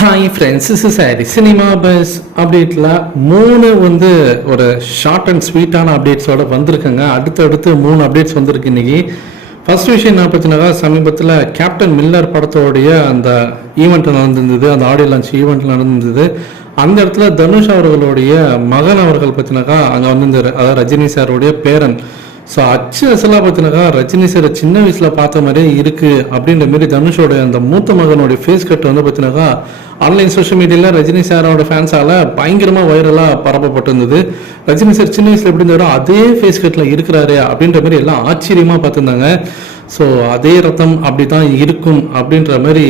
Hi friends is sorry cinema bus அப்டேட்டில் மூணு வந்து ஒரு ஷார்ட் அண்ட் ஸ்வீட்டான அப்டேட்ஸோட வந்திருக்குங்க. அடுத்தடுத்து மூணு அப்டேட்ஸ் வந்திருக்கு இன்னைக்கு. ஃபர்ஸ்ட் விஷயம் என்ன பார்த்தீங்கன்னா சமீபத்தில் கேப்டன் மில்லர் படத்தோடைய அந்த ஈவெண்ட் நடந்திருந்தது. அந்த ஆடியோ லான்ச் ஈவெண்ட் நடந்திருந்தது. அந்த இடத்துல தனுஷ் அவர்களுடைய மகன் அவர்கள் பார்த்தீங்கன்னாக்கா அங்கே வந்திருந்தார். அதாவது ரஜினி சாருடைய பேரன். ஸோ அச்சு அசலாக பார்த்தீங்கன்னாக்கா ரஜினி சார் சின்ன வயசில் பார்த்த மாதிரியே இருக்கு அப்படின்ற மாரி தனுஷோட அந்த மூத்த மகனுடைய ஃபேஸ் கட் வந்து பார்த்தீங்கன்னாக்கா ஆன்லைன் சோஷியல் மீடியாவில் ரஜினி சாரோட ஃபேன்ஸால் பயங்கரமாக வைரலாக பரப்பப்பட்டிருந்தது. ரஜினி சார் சின்ன வயசில் எப்படி இருந்தாரோ அதே ஃபேஸ் கட்டில் இருக்கிறாரு அப்படின்ற மாதிரி எல்லாம் ஆச்சரியமாக பார்த்துருந்தாங்க. ஸோ அதே ரத்தம் அப்படி தான் இருக்கும் அப்படின்ற மாதிரி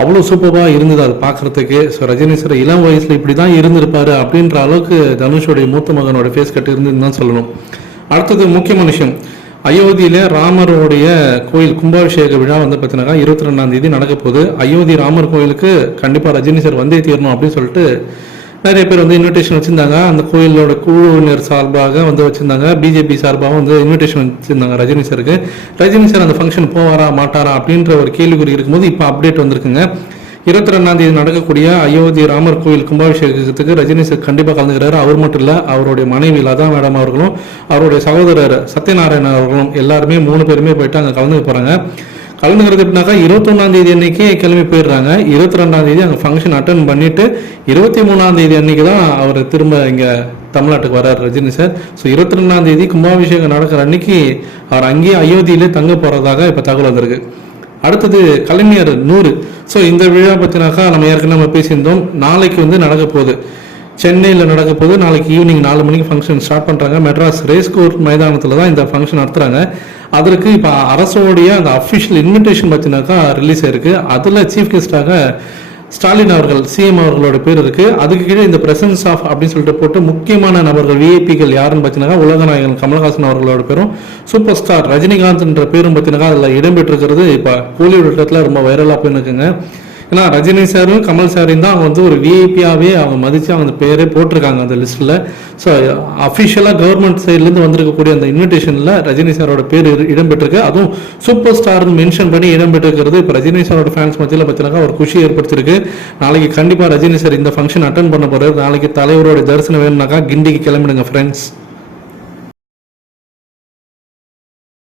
அவ்வளோ சூப்பராக இருந்தது அது பார்க்குறதுக்கு. ஸோ ரஜினி சார் இளம் வயசில் இப்படி தான் இருந்திருப்பாரு அப்படின்ற அளவுக்கு தனுஷோடைய மூத்த மகனோட ஃபேஸ் கட் இருந்ததுன்னு தான் சொல்லணும். அடுத்தது முக்கியமான விஷயம். அயோத்தியில ராமருடைய கோயில் கும்பாபிஷேக விழா வந்து பார்த்தீங்கன்னா இருபத்தி ரெண்டாம் தேதி நடக்க போகுது. அயோத்தி ராமர் கோயிலுக்கு கண்டிப்பாக ரஜினி சார் வந்தே தீரணும் அப்படின்னு சொல்லிட்டு நிறைய பேர் வந்து இன்விடேஷன் வச்சிருந்தாங்க. அந்த கோயிலோட குழுவினர் சார்பாக வந்து வச்சிருந்தாங்க. பிஜேபி சார்பாக வந்து இன்விடேஷன் வச்சிருந்தாங்க ரஜினி சாருக்கு. ரஜினி சார் அந்த ஃபங்க்ஷன் போவாரா மாட்டாரா அப்படின்ற ஒரு கேள்விக்குறி இருக்கும்போது இப்போ அப்டேட் வந்திருக்குங்க. இருபத்தி ரெண்டாம் தேதி நடக்கக்கூடிய அயோத்தி ராமர் கோயில் கும்பாபிஷேகத்துக்கு ரஜினி சார் கண்டிப்பாக கலந்துக்கிறாரு. அவர் மட்டும் இல்லை அவருடைய மனைவி லதா மேடம் அவர்களும் அவருடைய சகோதரர் சத்யநாராயணன் அவர்களும் எல்லாருமே மூணு பேருமே போயிட்டு அங்கே கலந்துக்க போகிறாங்க கலந்துக்கிறது எப்படின்னாக்கா இருபத்தொன்னாம் தேதி அன்னைக்கு கிளம்பி போயிடுறாங்க. இருபத்தி ரெண்டாம் தேதி அங்கே ஃபங்க்ஷன் அட்டன் பண்ணிட்டு இருபத்தி மூணாம் தேதி அன்னைக்கு தான் அவர் திரும்ப இங்கே தமிழ்நாட்டுக்கு வரார் ரஜினி சார் ஸோ இருபத்தி ரெண்டாம் தேதி கும்பாபிஷேகம் நடக்கிற அன்னைக்கு அவர் அங்கேயே அயோத்தியிலே தங்க போகிறதாக இப்போ தகவல் வந்திருக்கு. அடுத்தது கலைஞர் நூறு. ஸோ இந்த விழா பற்றினாக்கா நம்ம ஏற்கனவே நம்ம பேசியிருந்தோம். நாளைக்கு வந்து நடக்க போகுது. சென்னையில் நடக்க போது நாளைக்கு ஈவினிங் நாலு மணிக்கு ஃபங்க்ஷன் ஸ்டார்ட் பண்ணுறாங்க மெட்ராஸ் ரேஸ் கோர்ட் மைதானத்தில் தான் இந்த ஃபங்க்ஷன் நடத்துகிறாங்க அதற்கு இப்போ அரசோடைய அந்த அஃபிஷியல் இன்விடேஷன் பார்த்தீங்கன்னாக்கா ரிலீஸ் ஆயிருக்கு. அதில் சீஃப் கெஸ்டாக ஸ்டாலின் அவர்கள் சிஎம் அவர்களோட பேர் இருக்கு. அதுக்கு கீழே இந்த பிரசன்ஸ் ஆஃப் அப்படின்னு சொல்லிட்டு போட்டு முக்கியமான நபர்கள் விஐபிகள் யாருன்னு பார்த்தீங்கன்னா உலகநாயகன் கமல்ஹாசன் அவர்களோட பேரும் சூப்பர் ஸ்டார் ரஜினிகாந்த்ன்ற பேரும் பார்த்தீங்கன்னா அதில் இடம்பெற்றிருக்கிறது இப்போ கோலிவுட் இடத்துல ரொம்ப வைரலாக போயிருக்குங்க ஏன்னா ரஜினி சாரும் கமல் சாரையும் தான் அவங்க வந்து ஒரு விஐபியாகவே அவங்க மதித்து அவங்க பேரே போட்டிருக்காங்க அந்த லிஸ்ட்டில் ஸோ அஃபிஷியலாக கவர்மெண்ட் சைட்லேருந்து வந்திருக்கக்கூடிய அந்த இன்விடேஷனில் ரஜினி சாரோட பேர் இரு- இடம்பெற்றிருக்கு. அதுவும் சூப்பர் ஸ்டார்னு மென்ஷன் பண்ணி இடம்பெற்றிருக்கிறது இப்போ ரஜினி சாரோட ஃபேன்ஸ் மத்தியில் பார்த்தீங்கன்னா ஒரு குஷி ஏற்படுத்தியிருக்கு. நாளைக்கு கண்டிப்பாக ரஜினி சார் இந்த ஃபங்க்ஷன் அட்டன் பண்ண போகிறார் நாளைக்கு தலைவரோட தரிசனம் வேணும்னாக்கா கிண்டிக்கு கிளம்பிடுங்க ஃப்ரெண்ட்ஸ்